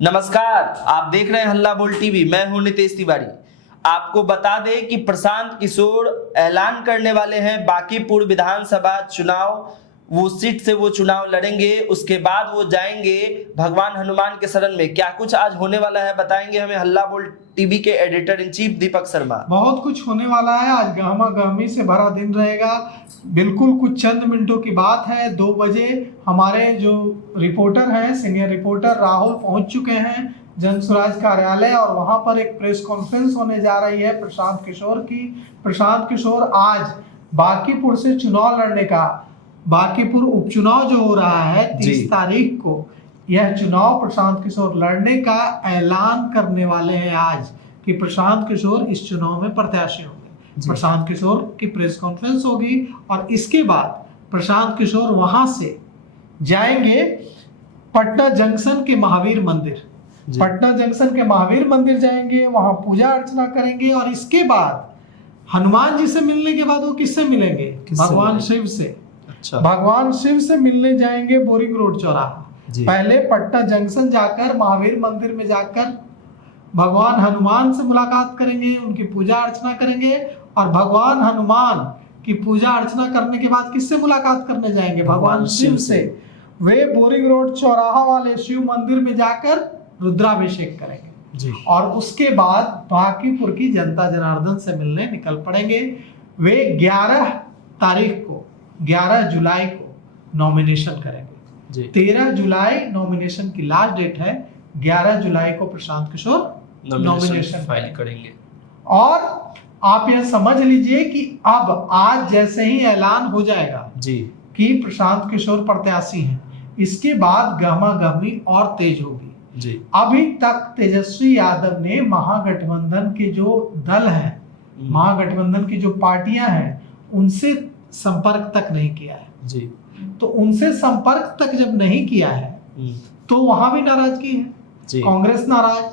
नमस्कार, आप देख रहे हैं हल्ला बोल टीवी। मैं हूं नितेश तिवारी। आपको बता दें कि प्रशांत किशोर ऐलान करने वाले हैं बांकीपुर विधानसभा चुनाव। वो सीट से वो चुनाव लड़ेंगे, उसके बाद वो जाएंगे भगवान हनुमान के शरण में। क्या कुछ आज होने वाला है बताएंगे हमें हल्ला बोल टीवी के editor in chief Deepak Sharma. बहुत कुछ होने वाला है। आज गहमा गहमी से भरा दिन रहेगा। बिल्कुल कुछ चंद मिनटों की बात है, 2 बजे हमारे जो रिपोर्टर हैं, सीनियर रिपोर्टर राहुल पहुंच चुके हैं जन स्वराज कार्यालय, और वहां पर एक प्रेस कॉन्फ्रेंस होने जा रही है प्रशांत किशोर की। प्रशांत किशोर आज बांकीपुर से चुनाव लड़ने का, बांकीपुर उपचुनाव जो हो रहा है 30 तारीख को, यह चुनाव प्रशांत किशोर लड़ने का ऐलान करने वाले हैं आज कि प्रशांत किशोर इस चुनाव में प्रत्याशी होंगे। प्रशांत किशोर की प्रेस कॉन्फ्रेंस होगी और इसके बाद प्रशांत किशोर वहां से जाएंगे पटना जंक्शन के महावीर मंदिर। पटना जंक्शन के महावीर मंदिर जाएंगे, वहां पूजा अर्चना करेंगे और इसके बाद हनुमान जी से मिलने के बाद वो किससे मिलेंगे? भगवान शिव से। अच्छा। भगवान शिव से मिलने जाएंगे बोरिंग रोड चौराहा। पहले पटना जंक्शन जाकर महावीर मंदिर में जाकर भगवान हनुमान से मुलाकात करेंगे, उनकी पूजा अर्चना करेंगे और भगवान हनुमान की पूजा अर्चना करने के बाद किससे मुलाकात करने जाएंगे? भगवान शिव से। वे बोरिंग रोड चौराहा वाले शिव मंदिर में जाकर रुद्राभिषेक करेंगे और उसके बाद बांकीपुर की जनता जनार्दन से मिलने निकल पड़ेंगे। वे 11 तारीख को, 11 जुलाई को नॉमिनेशन करेंगे। 13 जुलाई नॉमिनेशन की लास्ट डेट है। 11 जुलाई को प्रशांत किशोर नॉमिनेशन फाइल करेंगे। और आप यह समझ लीजिए कि अब आज जैसे ही ऐलान हो जाएगा कि प्रशांत किशोर प्रत्याशी हैं, इसके बाद गहमा गहमी और तेज होगी। अभी तक तेजस्वी यादव ने महागठबंधन के जो दल हैं, महागठबंधन की जो पार्टियां हैं, उनसे संपर्क तक नहीं किया है। तो उनसे संपर्क तक जब नहीं किया है तो वहां भी नाराजगी है। कांग्रेस नाराज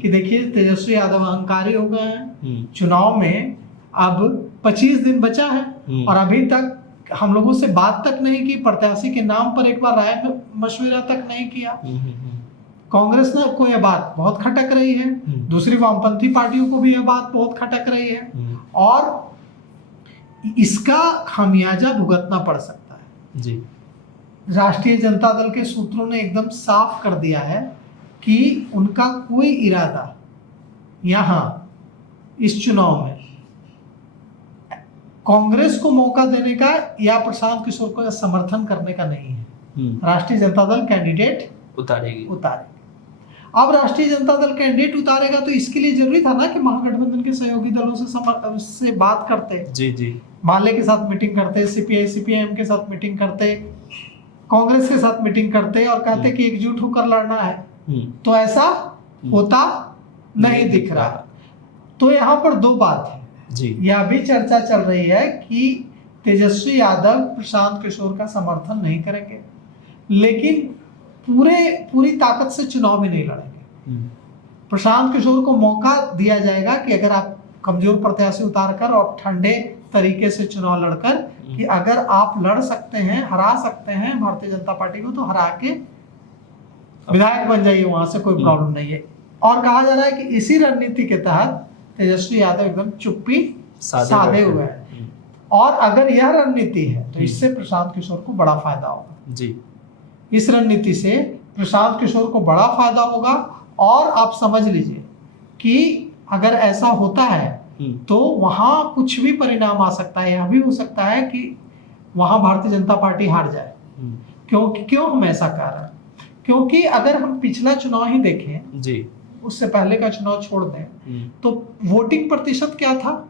कि देखिए तेजस्वी यादव अहंकारी हो गए हैं। चुनाव में अब 25 दिन बचा है और अभी तक हम लोगों से बात तक नहीं की, प्रत्याशी के नाम पर एक बार राय मशविरा तक नहीं किया। कांग्रेस ने को यह बात बहुत खटक रही है, दूसरी वामपंथी पार्टियों को भी यह बात बहुत खटक रही है और इसका खामियाजा भुगतना पड़ सकता है। राष्ट्रीय जनता दल के सूत्रों ने एकदम साफ कर दिया है कि उनका कोई इरादा यहां इस चुनाव में कांग्रेस को मौका देने का या प्रशांत किशोर को समर्थन करने का नहीं है। राष्ट्रीय जनता दल कैंडिडेट उतारेगी। अब राष्ट्रीय जनता दल कैंडिडेट उतारेगा तो इसके लिए जरूरी था ना कि महागठबंधन के सहयोगी दलों से बात करते, माले के साथ मीटिंग करते, सीपीआई सीपीएम के साथ मीटिंग करते, कांग्रेस के साथ मीटिंग करते और कहते कि एकजुट होकर लड़ना है। तो ऐसा होता नहीं दिख रहा। तो यहाँ पर 2 बात है। यह भी चर्चा चल रही है कि तेजस्वी यादव प्रशांत किशोर का समर्थन नहीं करेंगे, लेकिन पूरी ताकत से चुनाव भी नहीं लड़ेंगे। प्रशांत किशोर को मौका दिया जाएगा कि अगर आप कमजोर प्रत्याशी उतारकर और ठंडे तरीके से चुनाव लड़कर कि अगर आप लड़ सकते हैं, हरा सकते हैं भारतीय जनता पार्टी को, तो हरा के विधायक बन जाइए, वहां से कोई प्रॉब्लम नहीं है। और कहा जा रहा है कि इसी रणनीति के तहत तेजस्वी यादव एकदम चुप्पी साधे हुए हैं। और अगर यह रणनीति है तो इससे प्रशांत किशोर को बड़ा फायदा होगा। इस रणनीति से प्रशांत किशोर को बड़ा फायदा होगा। और आप समझ लीजिए कि अगर ऐसा होता है तो वहां कुछ भी परिणाम आ सकता है। यह भी हो सकता है कि वहां भारतीय जनता पार्टी हार जाए। क्यों हम ऐसा कह रहे हैं? क्योंकि अगर हम पिछला चुनाव ही देखें, उससे पहले का चुनाव छोड़ दें, तो वोटिंग प्रतिशत क्या था?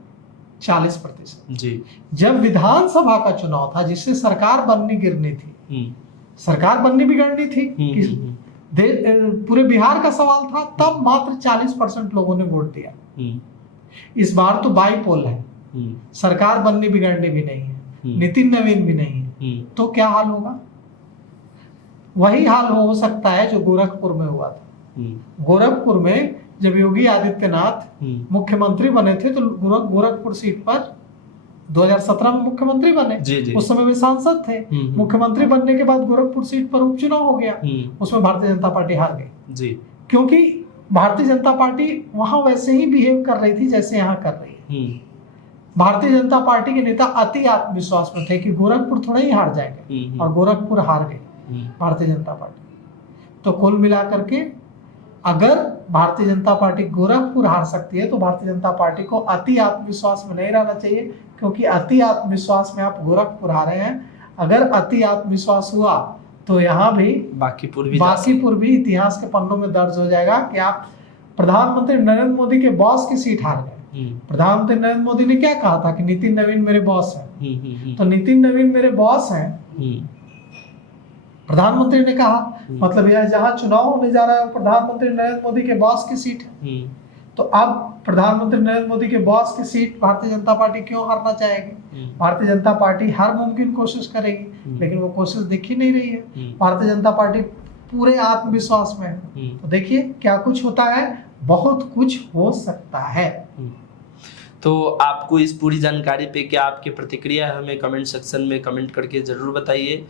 40%। जब विधानसभा का चुनाव था जिससे सरकार बननी गिरनी थी, सरकार बननी बिगड़नी थी, पूरे बिहार का सवाल था, तब मात्र 40% लोगों ने वोट दिया। इस बार तो बाईपोल है, सरकार बननी बिगड़नी भी नहीं है, नितिन नवीन भी नहीं है, तो क्या हाल होगा? वही हाल हो सकता है जो गोरखपुर में हुआ था। गोरखपुर में जब योगी आदित्यनाथ मुख्यमंत्री बने थे तो गोरखपुर सीट पर 2017 में मुख्यमंत्री बने, उस समय वे सांसद थे। मुख्यमंत्री बनने के बाद गोरखपुर सीट पर उपचुनाव हो गया, उसमें भारतीय जनता पार्टी हार गई। क्योंकि भारतीय जनता पार्टी वहां वैसे ही बिहेव कर रही थी जैसे यहाँ कर रही है। भारतीय जनता पार्टी के नेता अति आत्मविश्वास में थे कि गोरखपुर थोड़ा ही हार जाएंगे, और गोरखपुर हार गए भारतीय जनता पार्टी। तो कुल मिलाकर के अगर भारतीय जनता पार्टी गोरखपुर हार सकती है तो भारतीय जनता पार्टी को अति आत्मविश्वास में नहीं रहना चाहिए, क्योंकि अति आत्मविश्वास में आप गोरखपुर हारे हैं। अगर अति आत्मविश्वास हुआ तो यहाँ भी बांकीपुर भी इतिहास के पन्नों में दर्ज हो जाएगा कि आप प्रधानमंत्री नरेंद्र मोदी के बॉस की सीट हार गए। प्रधानमंत्री नरेंद्र मोदी ने क्या कहा था कि नितिन नवीन मेरे बॉस हैं, तो नितिन नवीन मेरे बॉस हैं प्रधानमंत्री ने कहा, मतलब यह जहां चुनाव होने जा रहा है वो प्रधानमंत्री नरेंद्र मोदी के बॉस की सीट है। तो अब प्रधानमंत्री नरेंद्र मोदी के बॉस की सीट भारतीय जनता पार्टी क्यों हारना चाहेगी? भारतीय जनता पार्टी हर मुमकिन कोशिश करेगी, लेकिन वो कोशिश दिख ही नहीं रही है। भारतीय जनता पार्टी पूरे आत्मविश्वास में है। तो देखिए क्या कुछ होता है, बहुत कुछ हो सकता है। तो आपको इस पूरी जानकारी पे क्या आपकी प्रतिक्रिया है, हमें कमेंट सेक्शन में कमेंट करके जरूर बताइए।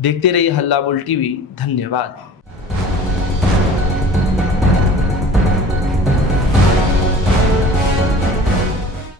देखते रहिए हल्ला बोल टीवी। धन्यवाद।